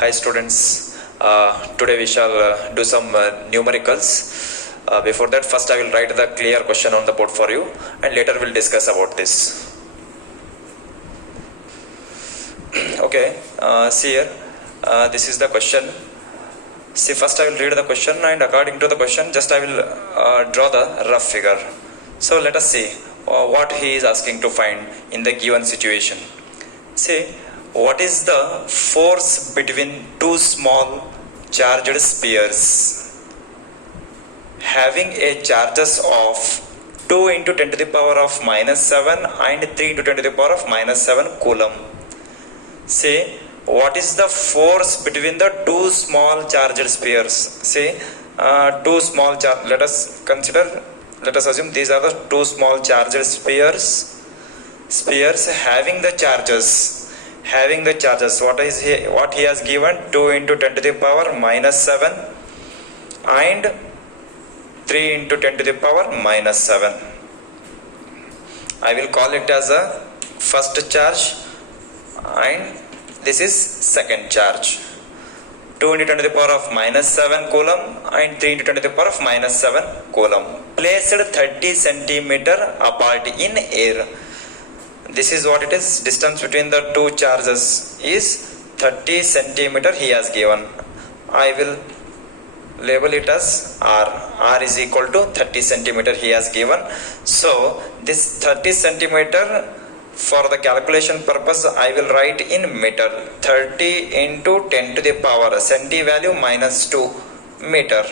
Hi students, today we shall do some numericals. Before that, first I will write the clear question on the board for you and later we'll discuss about this. Okay, see here, this is the question. See, first I will read the question and according to the question just I will draw the rough figure. So let us see what he is asking to find in the given situation. See, what is the force between two small charged spheres having a charges of 2 into 10 to the power of minus 7 and 3 into 10 to the power of minus 7 coulomb? See, what is the force between the two small charged spheres? See, two small charge. Let us assume these are the two small charged spheres having the charges. What he has given? 2 into 10 to the power minus 7 and 3 into 10 to the power minus 7. I will call it as a first charge and this is second charge. 2 into 10 to the power of minus 7 coulomb and 3 into 10 to the power of minus 7 coulomb. Placed 30 centimeter apart in air. This is what it is. Distance between the two charges is 30 centimeter he has given. I will label it as R. R is equal to 30 centimeter he has given. So this 30 centimeter for the calculation purpose I will write in meter. 30 into 10 to the power centi value minus 2 meter.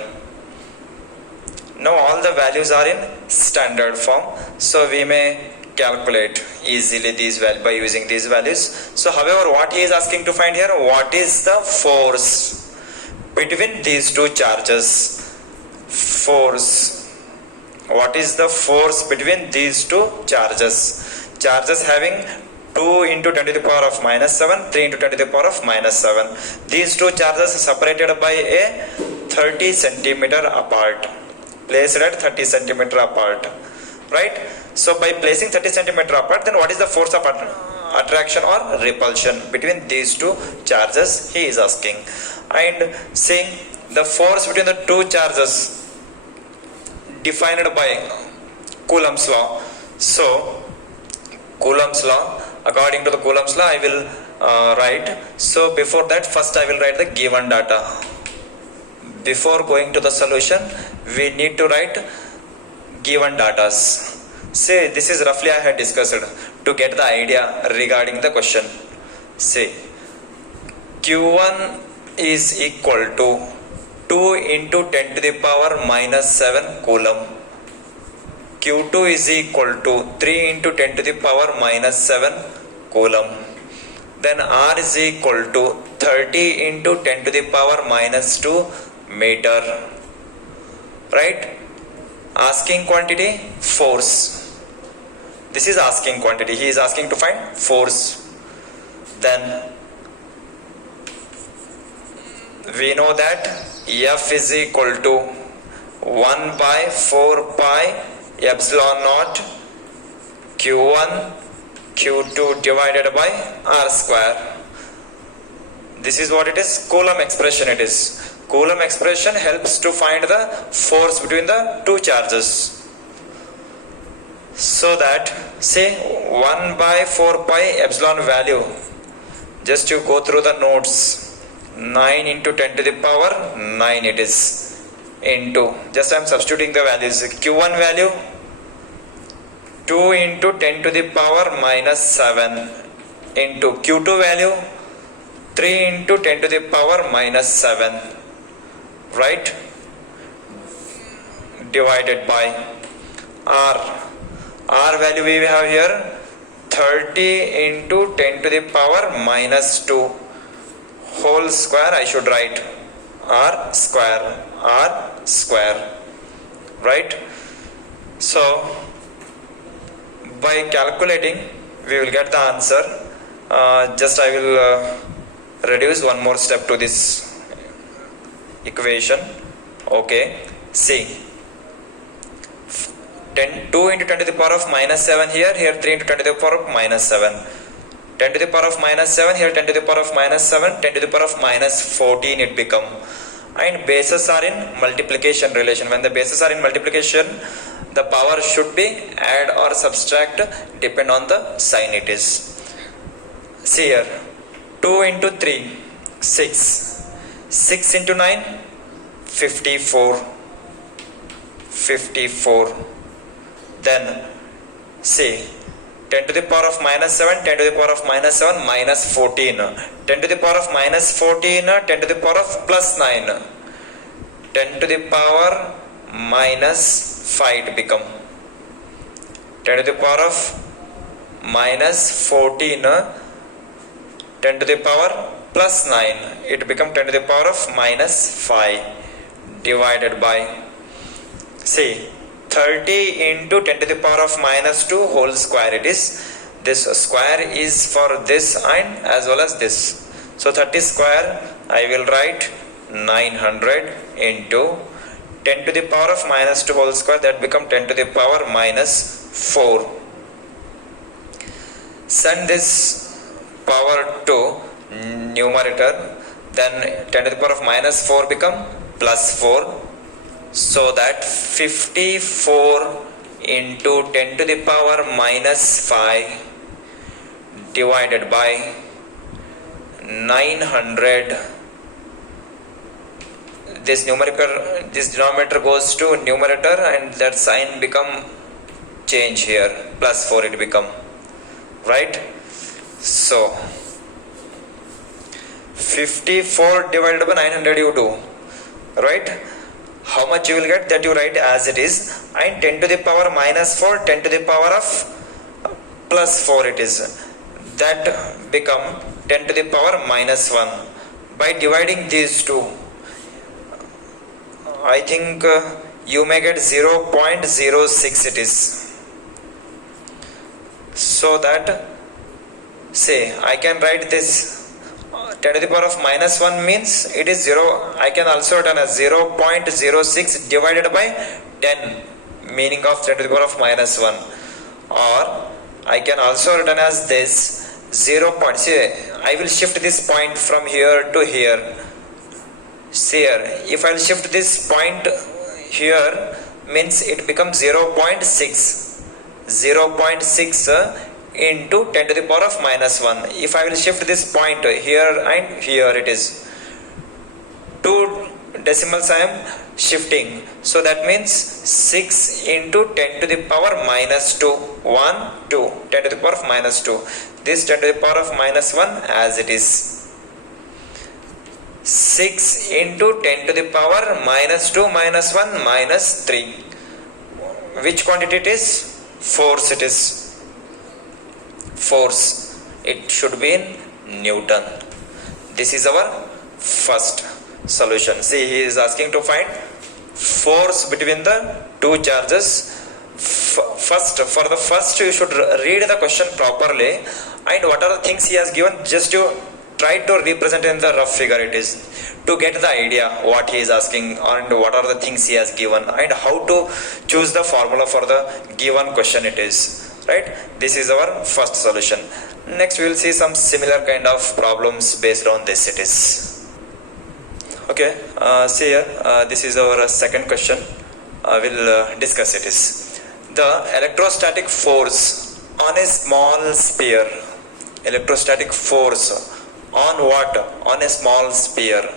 Now all the values are in standard form. So we may calculate easily these values by using these values. So however, what he is asking to find here, what is the force between these two charges? What is the force between these two charges? Charges having 2 into 10 to the power of minus 7, 3 into 10 to the power of minus 7. These two charges are separated by a 30 centimeter apart. Placed at 30 centimeter apart. Right? So by placing 30 centimeter apart, then what is the force of attraction or repulsion between these two charges he is asking. And seeing the force between the two charges defined by Coulomb's law. So Coulomb's law, according to the Coulomb's law I will write. So before that, first I will write the given data. Before going to the solution, we need to write given datas. Say, this is roughly I had discussed to get the idea regarding the question. Say, Q1 is equal to 2 into 10 to the power minus 7 coulomb. Q2 is equal to 3 into 10 to the power minus 7 coulomb. Then R is equal to 30 into 10 to the power minus 2 meter. Right? Asking quantity, force. This is asking quantity. He is asking to find force. Then we know that F is equal to 1 by 4 pi epsilon naught Q1 Q2 divided by R square. This is what it is. Coulomb expression it is. Coulomb expression helps to find the force between the two charges. So that, say 1 by 4 pi epsilon value, just you go through the notes, 9 into 10 to the power 9 it is, into, just I am substituting the values, Q1 value 2 into 10 to the power minus 7 into Q2 value 3 into 10 to the power minus 7, right, divided by R. R value we have here 30 into 10 to the power minus 2 whole square. I should write R square, right? So by calculating we will get the answer. Just I will reduce one more step to this equation. Okay, see, 2 into 10 to the power of minus 7 here 3 into 10 to the power of minus 7. 10 to the power of minus 7, here 10 to the power of minus 7, 10 to the power of minus 14 it become. And bases are in multiplication relation. When the bases are in multiplication, the power should be add or subtract depend on the sign it is. See here, 2 into 3, 6. 6 into 9, 54. 54. Then see, 10 to the power of minus 7, 10 to the power of minus 7, minus 14. 10 to the power of minus 14, 10 to the power of plus 9. 10 to the power minus 5 it become. 10 to the power of minus 14, 10 to the power plus 9. It become 10 to the power of minus 5 divided by, see, 30 into 10 to the power of minus 2 whole square it is. This square is for this and as well as this. So 30 square I will write 900 into 10 to the power of minus 2 whole square, that become 10 to the power minus 4. Send this power to numerator, then 10 to the power of minus 4 become plus 4. So that 54 into 10 to the power minus 5 divided by 900. This denominator goes to numerator and that sign become change here, plus 4 it become, right? So 54 divided by 900 you do, right? How much you will get, that you write as it is, and 10 to the power minus 4, 10 to the power of plus 4 it is, that become 10 to the power minus 1. By dividing these two, I think you may get 0.06 it is. So that, say, I can write this 10 to the power of minus 1 means it is 0. I can also write as 0.06 divided by 10, meaning of 10 to the power of minus 1. Or I can also write as this 0. See, I will shift this point from here to here. See here, if I will shift this point here, means it becomes 0.6. 0.6 into 10 to the power of minus 1. If I will shift this point here and here, it is 2 decimals I am shifting. So that means 6 into 10 to the power minus 2. 1, 2. 10 to the power of minus 2. This 10 to the power of minus 1 as it is. 6 into 10 to the power minus 2 minus 1 minus 3. Which quantity it is? Force it is. Force. It should be in Newton. This is our first solution. See, he is asking to find force between the two charges. First, for the first you should read the question properly, and what are the things he has given, just to try to represent in the rough figure it is, to get the idea what he is asking and what are the things he has given and how to choose the formula for the given question it is, right? This is our first solution. Next we will see some similar kind of problems based on this it is. Okay, see here, this is our second question. We'll discuss it is the electrostatic force on a small sphere. Electrostatic force on what? On a small sphere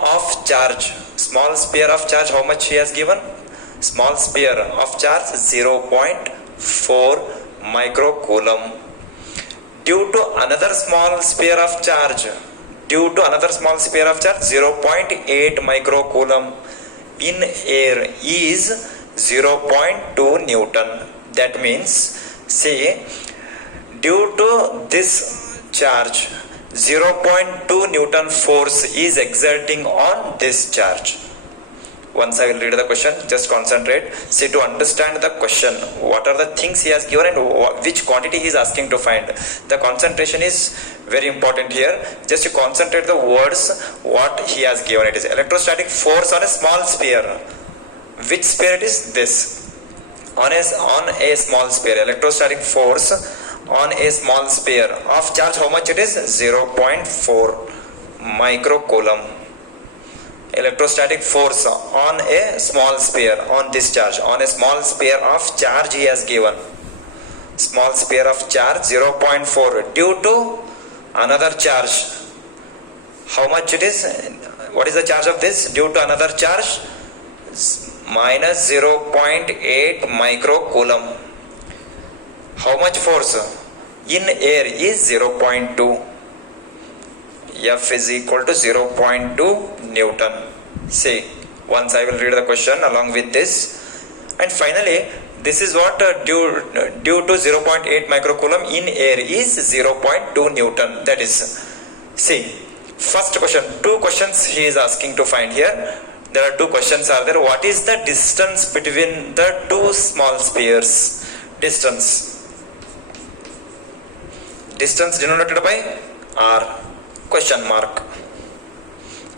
of charge. Small sphere of charge, how much he has given? Small sphere of charge 0.4 microcoulomb. Due to another small sphere of charge, 0.8 microcoulomb in air is 0.2 Newton. That means, see, due to this charge, 0.2 Newton force is exerting on this charge. Once I will read the question, just concentrate. See, to understand the question, what are the things he has given and which quantity he is asking to find. The concentration is very important here. Just to concentrate the words, what he has given. It is electrostatic force on a small sphere. Which sphere it is? This. On a small sphere, electrostatic force on a small sphere of charge, how much it is? 0.4 microcoulomb. Electrostatic force on a small sphere, on this charge, on a small sphere of charge he has given. Small sphere of charge 0.4 due to another charge. How much it is? What is the charge of this? Due to another charge, minus 0.8 microcoulomb. How much force in air is 0.2. F is equal to 0.2 Newton. See, once I will read the question along with this. And finally, this is what due to 0.8 microcoulomb in air is 0.2 Newton. That is, see, first question, two questions he is asking to find here. There are two questions are there. What is the distance between the two small spheres? Distance denoted by R, question mark.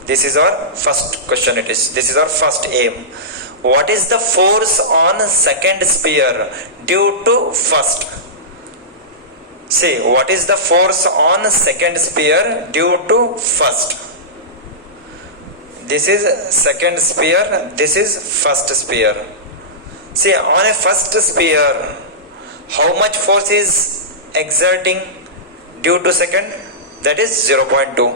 This is our first question. This is our first aim. What is the force on second sphere due to first? See, what is the force on second sphere due to first? This is second sphere, this is first sphere. See, on a first sphere, how much force is exerting due to second? That is 0.2.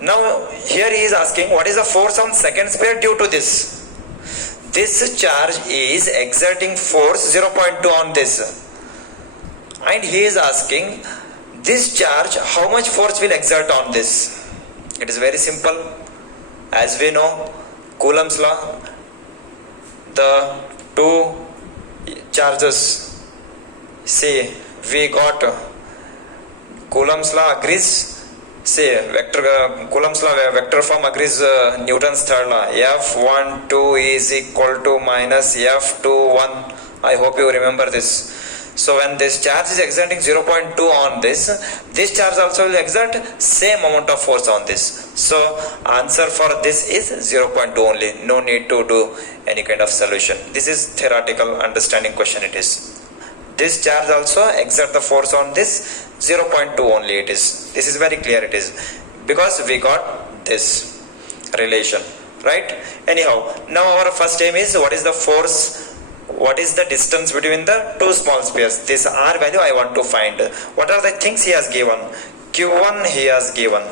Now, here he is asking what is the force on second sphere due to this? This charge is exerting force 0.2 on this. And he is asking this charge, how much force will exert on this? It is very simple. As we know, Coulomb's law, the two charges, see, we got Coulomb's law agrees. See, Coulomb's law vector form agrees Newton's third law. F12 is equal to minus F21. I hope you remember this. So when this charge is exerting 0.2 on this charge also will exert same amount of force on this. So answer for this is 0.2 only. No need to do any kind of solution. This is theoretical understanding question it is. This charge also exert the force on this 0.2 only it is. This is very clear it is. Because we got this relation. Right? Anyhow, now our first aim is what is the force, what is the distance between the two small spheres? This R value I want to find. What are the things he has given? Q1 he has given.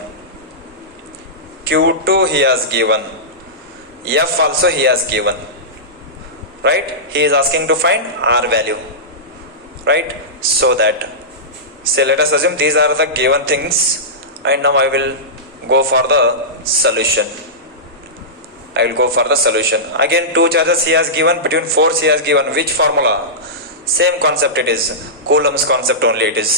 Q2 he has given. F also he has given. Right? He is asking to find R value. Right? So that, say let us assume these are the given things, and now I will go for the solution. Again, two charges he has given, between force he has given. Which formula? Same concept it is. Coulomb's concept only it is.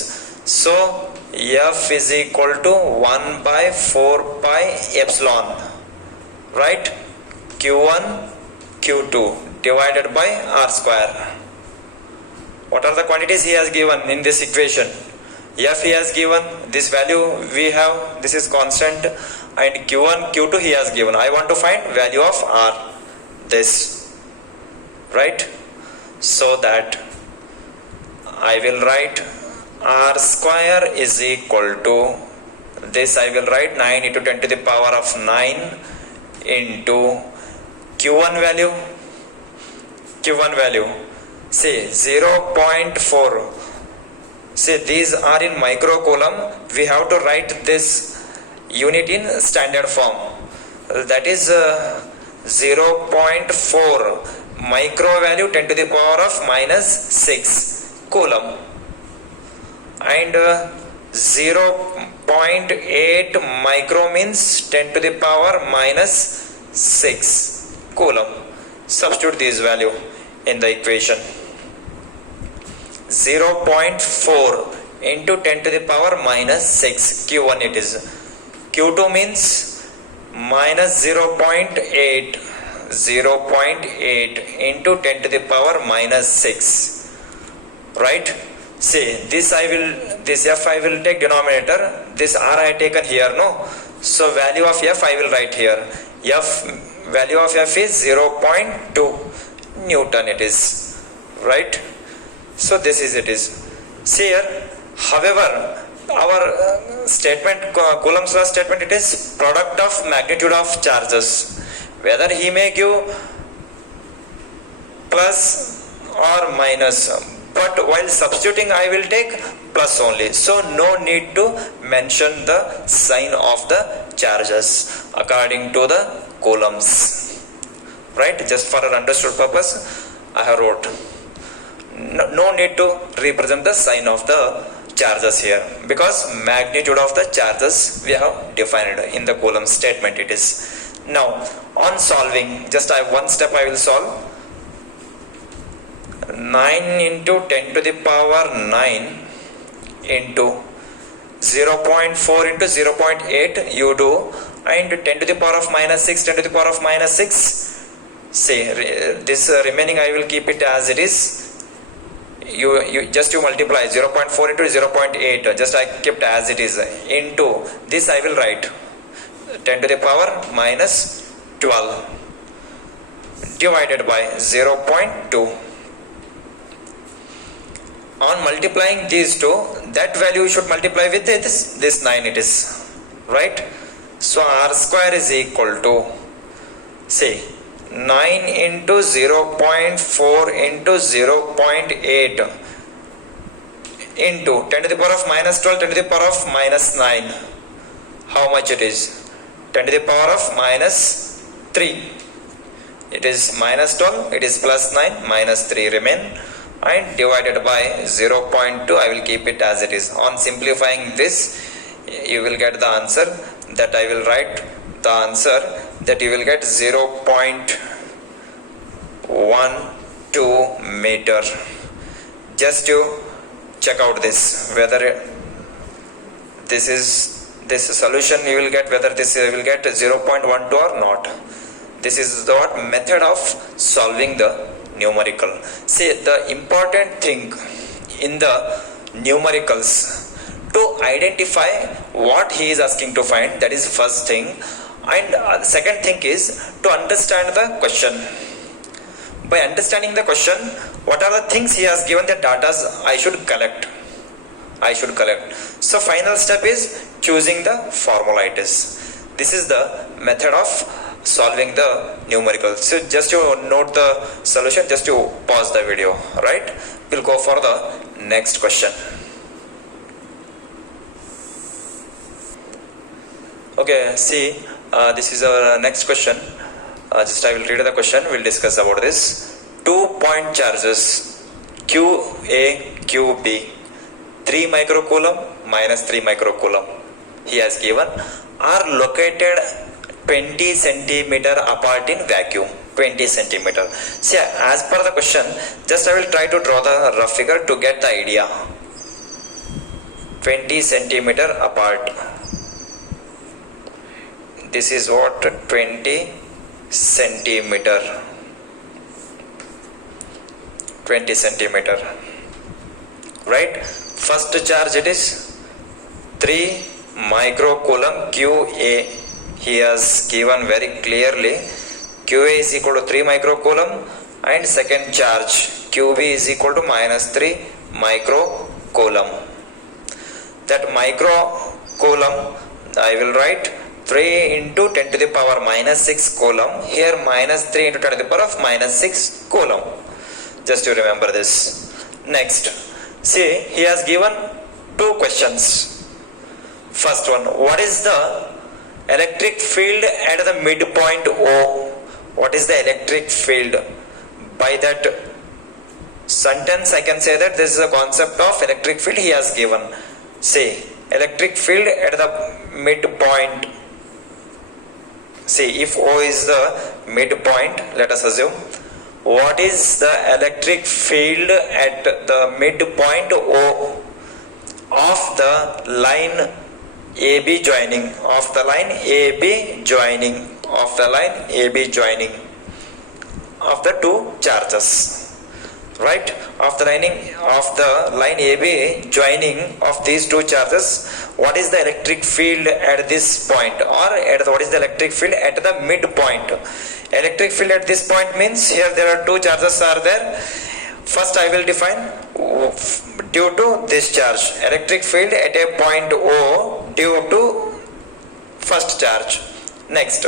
So, F is equal to 1 by 4 pi epsilon. Right? Q1, Q2 divided by R square. What are the quantities he has given in this equation? F he has given, this value we have, this is constant, and Q1, Q2 he has given. I want to find value of R, this, right? So that I will write R square is equal to, this I will write 9 into 10 to the power of 9 into Q1 value, say 0.4. See, these are in microcoulomb. We have to write this unit in standard form. That is 0.4 micro value 10 to the power of minus 6 coulomb. And 0.8 micro means 10 to the power minus 6 coulomb. Substitute this value in the equation. 0.4 into 10 to the power minus 6 Q1 it is. Q2 means minus 0.8 into 10 to the power minus 6. Right? See, this F I will take denominator, this R I taken here, no? So value of F I will write here. Value of F is 0.2 Newton it is. Right? So this is it is. See here, however, our statement, Coulomb's law statement, it is product of magnitude of charges. Whether he may give plus or minus, but while substituting I will take plus only. So no need to mention the sign of the charges according to the Coulombs. Right? Just for our understood purpose, I have wrote. No need to represent the sign of the charges here, because magnitude of the charges we have defined in the Coulomb statement it is. Now on solving, just I have one step I will solve. 9 into 10 to the power 9 into 0.4 into 0.8 you do, and 10 to the power of minus 6, 10 to the power of minus 6. See, this remaining I will keep it as it is. You multiply 0.4 into 0.8, just I kept as it is, into this I will write 10 to the power minus 12 divided by 0.2. On multiplying these two, that value you should multiply with this 9 it is, right? So r square is equal to, say, 9 into 0.4 into 0.8 into 10 to the power of minus 12, 10 to the power of minus 9. How much it is? 10 to the power of minus 3. It is minus 12, it is plus 9, minus 3 remain, and divided by 0.2, I will keep it as it is. On simplifying this, you will get the answer that I will write the answer that you will get 0.12 meter. Just to check out this, whether this solution you will get, whether this will get 0.12 or not. This is the method of solving the numerical. See, the important thing in the numericals to identify what he is asking to find, that is first thing, and second thing is to understand the question. By understanding the question, what are the things he has given, the data I should collect. So final step is choosing the formula it is. This is the method of solving the numerical. So just to note the solution, just to pause the video, right? We'll go for the next question. Okay, see, this is our next question. Just I will read the question, we'll discuss about this. 2 point charges QA, QB, 3 microcoulomb minus 3 microcoulomb he has given, are located 20 centimeter apart in vacuum. 20 centimeter. See, as per the question, just I will try to draw the rough figure to get the idea. 20 centimeter apart. This is what 20 centimeter. 20 centimeter. Right? First charge it is 3 microcoulomb QA. He has given very clearly QA is equal to 3 microcoulomb, and second charge QB is equal to minus 3 microcoulomb. That microcoulomb I will write 3 into 10 to the power minus 6 coulomb. Here minus 3 into 10 to the power of minus 6 coulomb. Just to remember this. Next, see, he has given two questions. First one, what is the electric field at the midpoint O? What is the electric field? By that sentence I can say that this is a concept of electric field he has given. Say, electric field at the midpoint. See, if O is the midpoint, let us assume, what is the electric field at the midpoint O of the line AB joining, of the line AB joining, of the line AB joining of the two charges, right? Of the line AB joining of these two charges, what is the electric field at this point, or what is the electric field at the midpoint? Electric field at this point means here there are two charges are there. First I will define due to this charge. Electric field at a point O due to first charge. Next,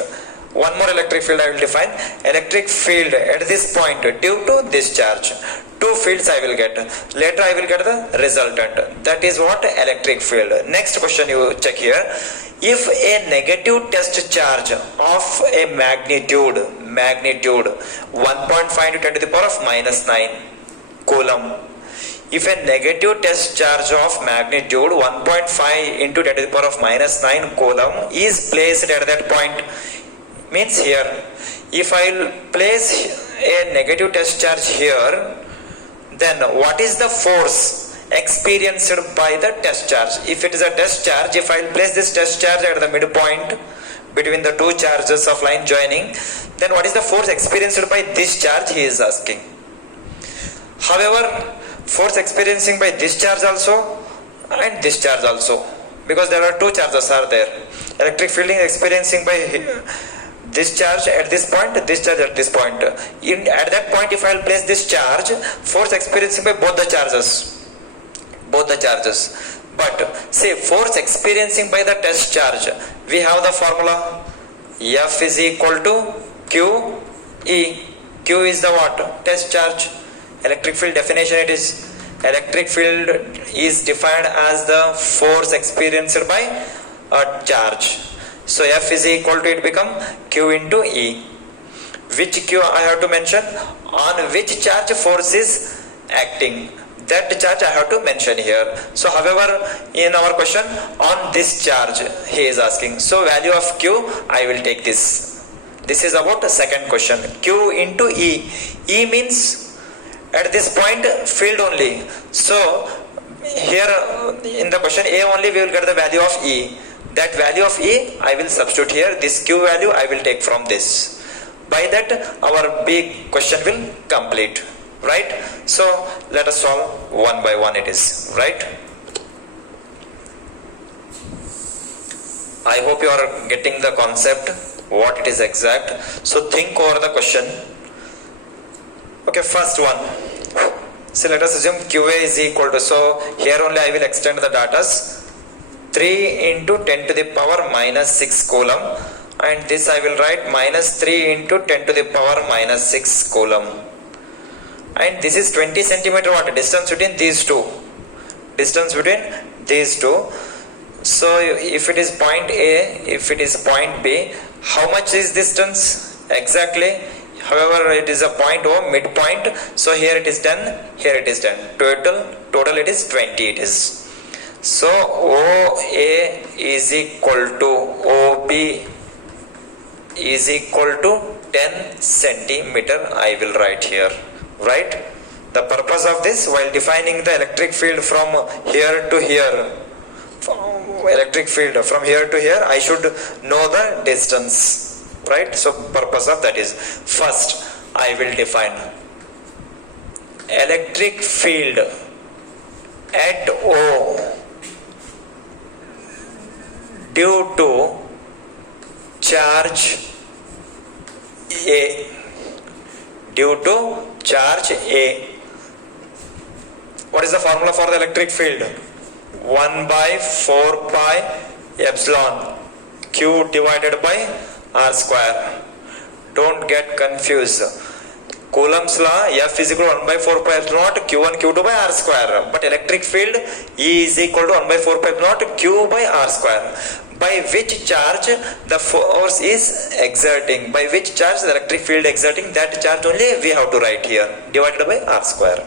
one more electric field I will define. Electric field at this point due to this charge. Two fields I will get. Later I will get the resultant. That is what electric field. Next question you check here. If a negative test charge of a magnitude 1.5 into 10 to the power of minus 9 coulomb. If a negative test charge of magnitude 1.5 into 10 to the power of minus 9 coulomb is placed at that point, means here, if I will place a negative test charge here, then what is the force experienced by the test charge? If it is a test charge, if I will place this test charge at the midpoint between the two charges of line joining, then what is the force experienced by this charge, he is asking. However, force experiencing by this charge also and this charge also, because there are two charges are there. Electric field is experiencing by this charge at this point, this charge at this point. At that point, if I will place this charge, force experiencing by both the charges. But say force experiencing by the test charge, we have the formula F is equal to Q E. Q is the what? Test charge. Electric field definition, it is electric field is defined as the force experienced by a charge. So F is equal to, it become Q into E. Which Q I have to mention? On which charge force is acting? That charge I have to mention here. So however, in our question, on this charge he is asking. So value of Q, I will take this. This is about the second question. Q into E. E means at this point field only. So here in the question A only we will get the value of E. That value of E I will substitute here. This Q value I will take from this. By that our big question will complete. Right? So let us solve one by one, it is. Right? I hope you are getting the concept, what it is exact. So think over the question. Okay, first one. So let us assume QA is equal to, so here only I will extend the datas. 3 into 10 to the power minus 6 coulomb, and this I will write minus 3 into 10 to the power minus 6 coulomb. And this is 20 centimeter what? Distance between these two. So if it is point A, if it is point B, how much is distance exactly? However, it is a point O, midpoint. So here it is 10, here it is 10. Total it is 20 it is. So OA is equal to OB is equal to 10 centimeter I will write here. Right? The purpose of this, while defining the electric field from here to here, I should know the distance. Right? So purpose of that is, first I will define electric field at O due to charge A. Due to charge A. What is the formula for the electric field? 1 by 4 pi epsilon Q divided by R square. Don't get confused. Coulomb's law, F is equal to 1 by 4 pi epsilon naught Q1 Q2 by R square. But electric field E is equal to 1 by 4 pi epsilon naught Q by R square. By which charge the force is exerting, by which charge the electric field exerting, that charge only we have to write here, divided by R square.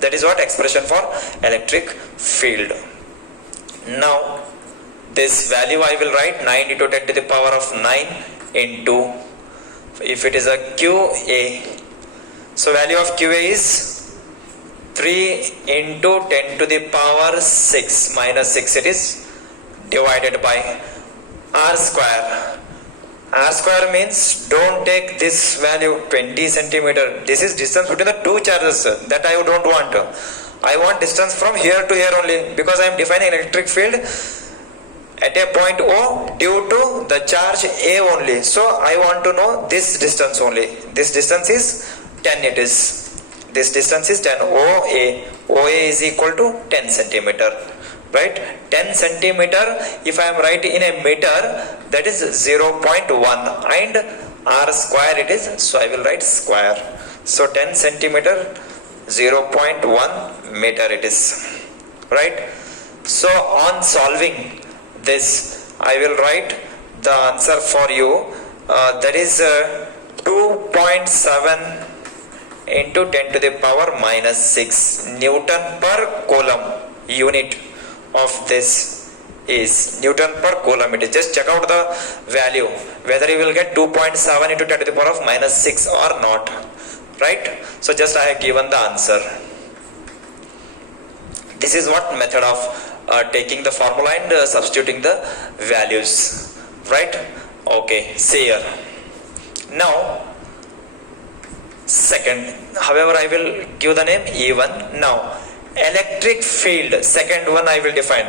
That is what expression for electric field. Now this value I will write 9 into 10 to the power of 9 into, if it is a QA, so value of QA is 3 into 10 to the power 6 minus 6 it is, divided by R square. R square means, don't take this value 20 centimeter. This is distance between the two charges that I don't want. I want distance from here to here only, because I am defining electric field at a point O due to the charge A only. So I want to know this distance only. This distance is 10 it is. This distance is 10. OA is equal to 10 centimeter. Right? 10 centimeter, if I am writing in a meter, that is 0.1, and r square it is, so I will write square. So 10 centimeter, 0.1 meter it is. Right? So on solving this, I will write the answer for you. That is 2.7 into 10 to the power minus 6 Newton per Coulomb unit of this is Newton per Coulomb. It is just check out the value whether you will get 2.7 into 10 to the power of minus 6 or not. Right? So just I have given the answer. This is what method of taking the formula and substituting the values. Right? Okay, see here. Now second, however, I will give the name E1. Now electric field, second one I will define.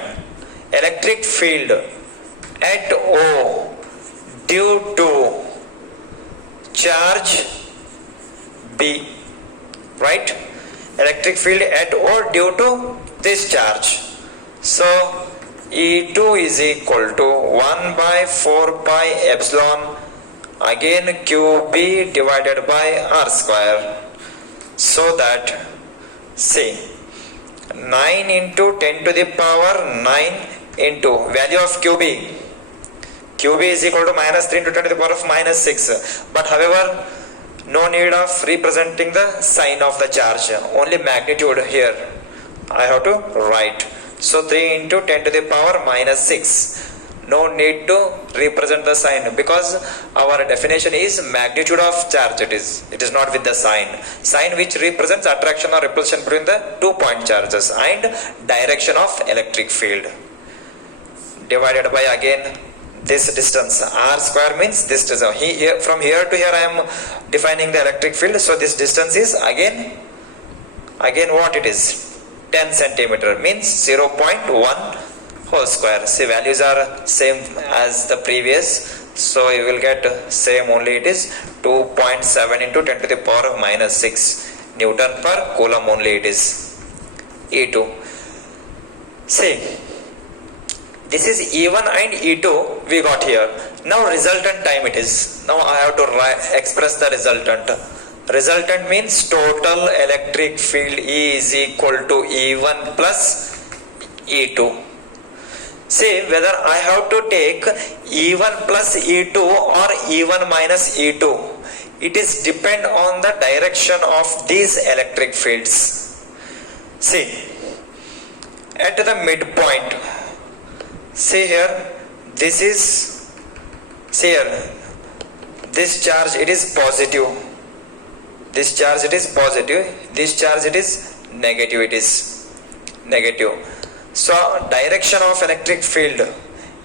Electric field at O due to charge B. Right? Electric field at O due to this charge. So E2 is equal to 1 by 4 pi epsilon again QB divided by R square. So that, see, 9 into 10 to the power 9 into value of QB. QB is equal to minus 3 into 10 to the power of minus 6. But however, no need of representing the sign of the charge, only magnitude here I have to write. So 3 into 10 to the power minus 6. No need to represent the sign because our definition is magnitude of charge. It is not with the sign which represents attraction or repulsion between the 2 point charges, and direction of electric field divided by again this distance. R square means this distance. From here to here I am defining the electric field. So this distance is again what it is, 10 centimeter means 0.1 whole square. See, values are same as the previous, so you will get same, only it is 2.7 into 10 to the power of minus 6 Newton per Coulomb, only it is E2. See, this is E1 and E2 we got here. Now resultant time it is. Now I have to express the resultant. Resultant means total electric field E is equal to E1 plus E2. See, whether I have to take E1 plus E2 or E1 minus E2, it is depend on the direction of these electric fields. See, at the midpoint, see here, this is, see here, this charge it is positive, this charge it is positive, this charge it is negative, it is negative. So direction of electric field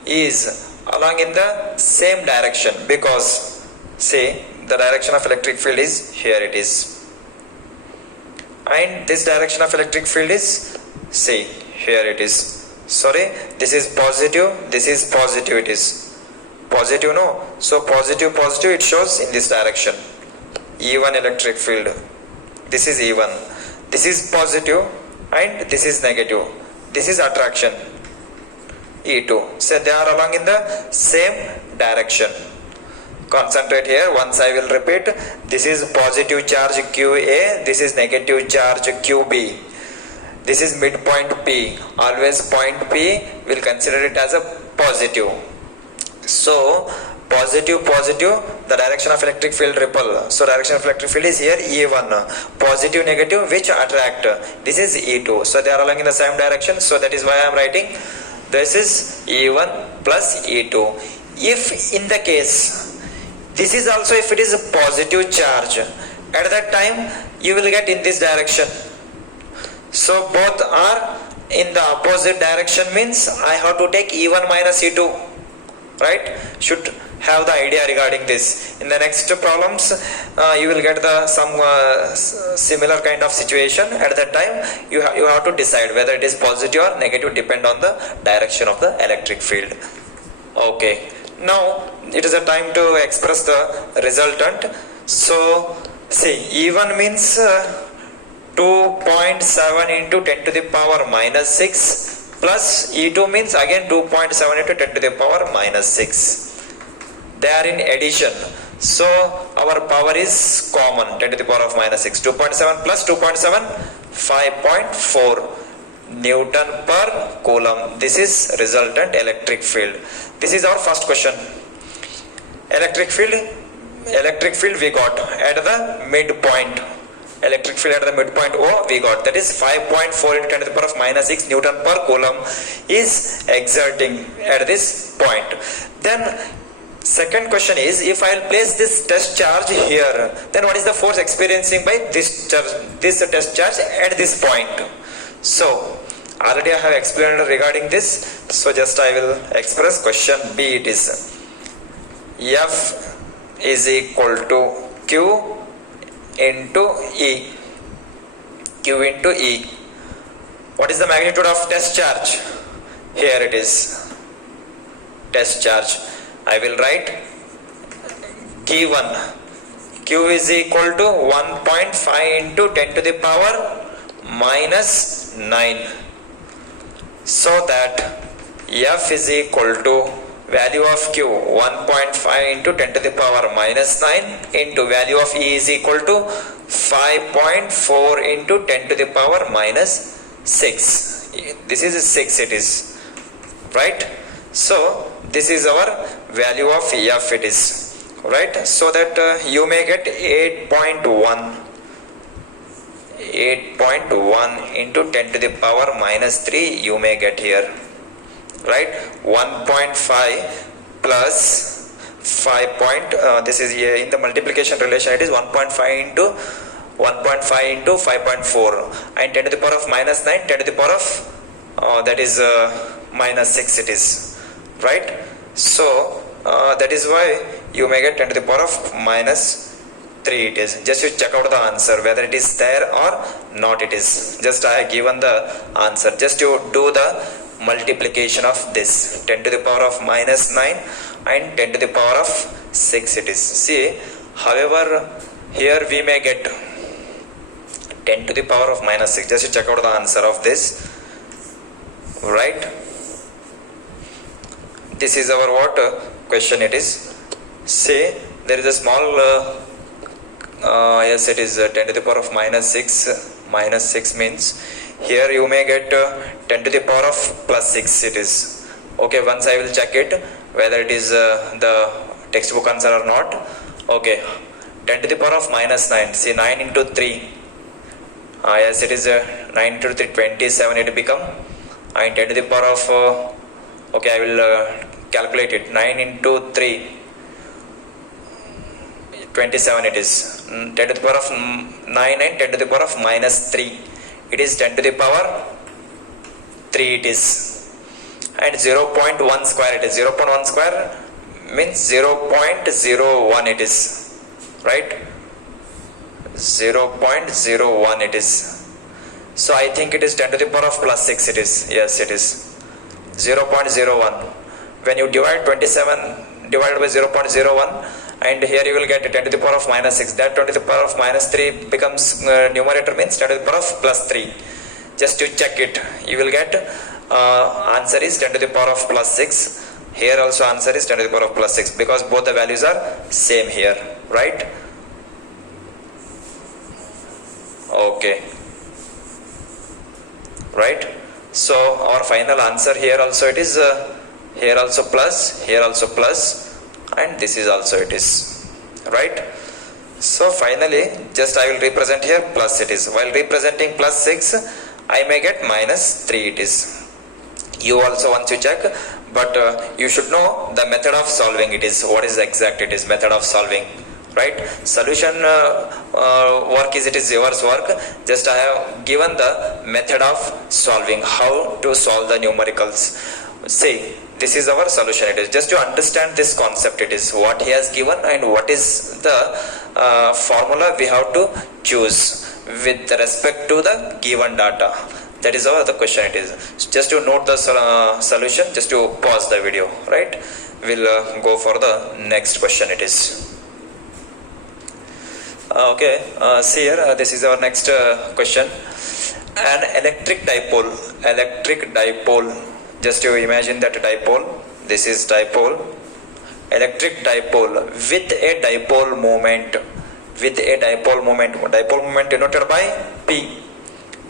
is along in the same direction, because see, the direction of electric field is here it is, and this direction of electric field is, see, here it is. Sorry, this is positive, this is positive, it is positive, no? So positive it shows in this direction. E1 electric field, this is E1, this is positive and this is negative. This is attraction, E2. So they are along in the same direction. Concentrate here. Once I will repeat. This is positive charge QA. This is negative charge QB. This is midpoint P. Always point P, will consider it as a positive. So positive, the direction of electric field repel. So direction of electric field is here E1. Positive, negative, which attract. This is E2. So they are along in the same direction. So that is why I am writing this is E1 plus E2. If in the case, this is also if it is a positive charge, at that time you will get in this direction. So both are in the opposite direction, means I have to take E1 minus E2. Right? Should have the idea regarding this. In the next problems, you will get the some similar kind of situation. At that time, you have to decide whether it is positive or negative, depend on the direction of the electric field. Okay. Now it is a time to express the resultant. So see, E1 means 2.7 into 10 to the power minus 6 plus E2 means again 2.7 into 10 to the power minus 6. They are in addition. So our power is common, 10 to the power of minus 6. 2.7 plus 2.7, 5.4 Newton per coulomb. This is resultant electric field. This is our first question. Electric field we got at the midpoint. Electric field at the midpoint O we got, that is 5.4 into 10 to the power of minus 6 Newton per coulomb is exerting at this point. Then second question is, if I will place this test charge here, then what is the force experiencing by this test charge at this point? So already I have explained regarding this, so just I will express question B. It is F is equal to Q into E. Q into E. What is the magnitude of test charge? Here it is, test charge. I will write given Q is equal to 1.5 into 10 to the power minus 9. So that F is equal to value of Q 1.5 into 10 to the power minus 9 into value of E is equal to 5.4 into 10 to the power minus 6. This is 6 it is, right? So this is our value of F it is, right? So that you may get 8.1 into 10 to the power minus 3 you may get here, right? 1.5 plus 5 this is here in the multiplication relation, it is 1.5 into 5.4 and 10 to the power of minus 9, 10 to the power of that is minus 6 it is, right? So that is why you may get 10 to the power of minus 3 it is. Just you check out the answer whether it is there or not it is. Just I have given the answer. Just you do the multiplication of this 10 to the power of minus 9 and 10 to the power of 6 it is. See, however here we may get 10 to the power of minus 6. Just you check out the answer of this, right? This is our what question it is. Say there is a small yes it is 10 to the power of minus 6. Minus 6 means here you may get 10 to the power of plus 6 it is. Okay, once I will check it whether it is the textbook answer or not. Okay, 10 to the power of minus 9. See, 9 into 3. Yes, it is 9 into 3, 27 it become. And 10 to the power of okay, I will calculate it. 9 into 3, 27 it is. 10 to the power of 9 and 10 to the power of minus 3. It is 10 to the power 3 it is. And 0.1 square it is. 0.1 square means 0.01 it is. Right? 0.01 it is. So I think it is 10 to the power of plus 6 it is. Yes, it is. 0.01. When you divide 27 divided by 0.01 and here you will get 10 to the power of minus 6. That 10 to the power of minus 3 becomes numerator means 10 to the power of plus 3. Just to check it, you will get answer is 10 to the power of plus 6. Here also answer is 10 to the power of plus 6 because both the values are same here, right? Okay, right? So our final answer here also it is here also plus, here also plus, and this is also it is, right? So finally just I will represent here plus it is. While representing plus 6 I may get minus 3 it is. You also once you check, but you should know the method of solving it is. What is the exact it is method of solving, right? Solution work is it is yours work. Just I have given the method of solving, how to solve the numericals. See, this is our solution it is. Just to understand this concept it is what he has given and what is the formula we have to choose with respect to the given data. That is our the question it is. Just to note the solution, just to pause the video, right? We'll go for the next question it is. See here, this is our next question. An electric dipole, just you imagine that dipole, this is dipole, electric dipole with a dipole moment, dipole moment denoted by P,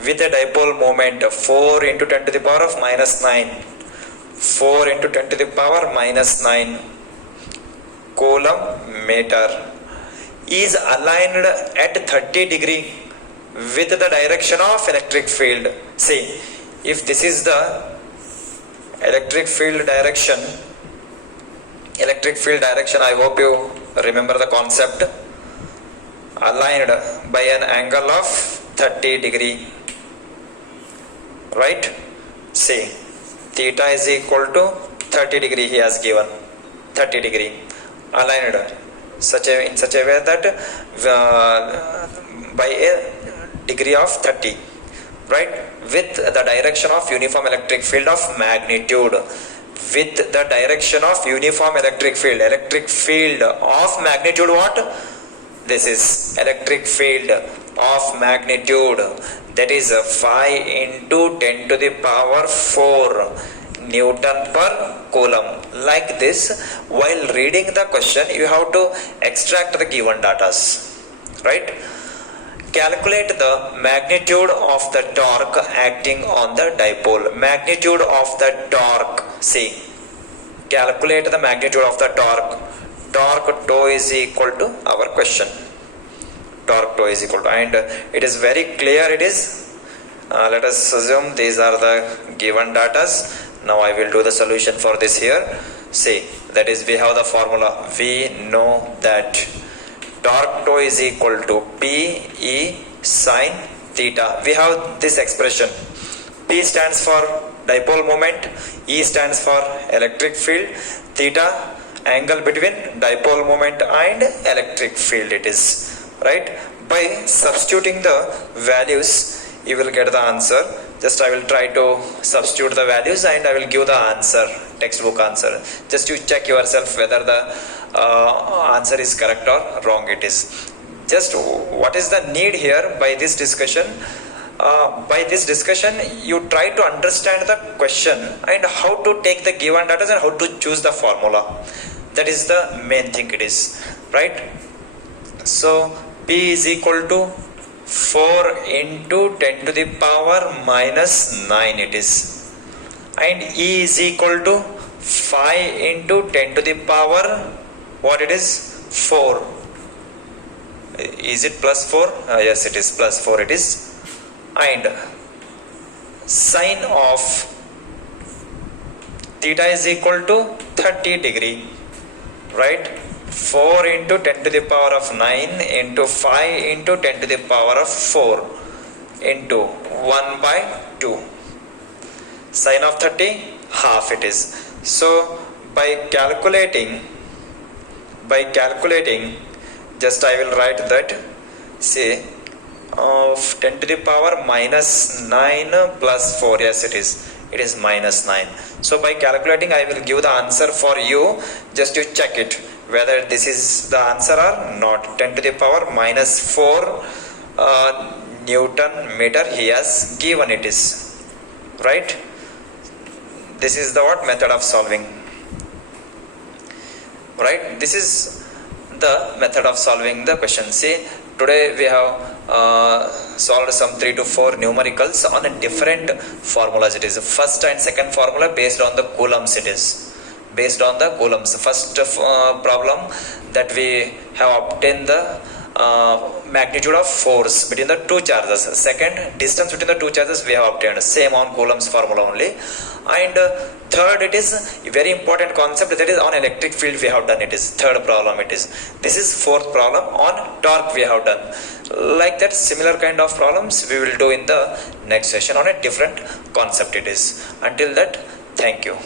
with a dipole moment 4 into 10 to the power of minus 9, 4 into 10 to the power minus 9 coulomb meter, is aligned at 30 degree with the direction of electric field. See, if this is the electric field direction, I hope you remember the concept, aligned by an angle of 30 degree, right? See, theta is equal to 30 degree he has given, 30 degree, aligned in such a way that by a degree of 30, right, with the direction of uniform electric field of magnitude, with the direction of uniform electric field of magnitude, what? This is electric field of magnitude, that is 5 into 10 to the power 4 Newton per coulomb. Like this, while reading the question, you have to extract the given data, right? Calculate the magnitude of the torque acting on the dipole. Magnitude of the torque. See, calculate the magnitude of the torque. Torque tau is equal to our question. Torque tau is equal to, and it is very clear. It is. Let us assume these are the given data. Now I will do the solution for this here. See, that is, we have the formula. We know that torque tau is equal to P E sine theta. We have this expression. P stands for dipole moment, E stands for electric field, theta angle between dipole moment and electric field it is, right? By substituting the values, you will get the answer. Just I will try to substitute the values and I will give the answer, textbook answer. Just you check yourself whether the answer is correct or wrong it is. Just what is the need here by this discussion? By this discussion, you try to understand the question and how to take the given data and how to choose the formula. That is the main thing it is, right? So P is equal to 4 into 10 to the power minus 9 it is, and E is equal to 5 into 10 to the power, what it is, 4. Is it plus 4? Yes, it is plus 4 it is. And sine of theta is equal to 30 degree, right? 4 into 10 to the power of 9 into 5 into 10 to the power of 4 into 1 by 2. Sine of 30, half it is. So by calculating, just I will write that, say, of 10 to the power minus 9 plus 4, yes it is minus 9. So by calculating, I will give the answer for you. Just you check it whether this is the answer or not. 10 to the power minus 4 Newton meter he has given it is, right? This is the what method of solving, right? This is the method of solving the question. See, today we have solved some 3 to 4 numericals on a different formulas. It is first and second formula based on the coulombs. It is based on the coulombs. First problem that we have obtained the magnitude of force between the two charges. Second, distance between the two charges we have obtained, same on coulombs formula only. And third, it is a very important concept, that is on electric field we have done. It is third problem it is. This is fourth problem, on torque we have done. Like that, similar kind of problems we will do in the next session on a different concept it is. Until that, thank you.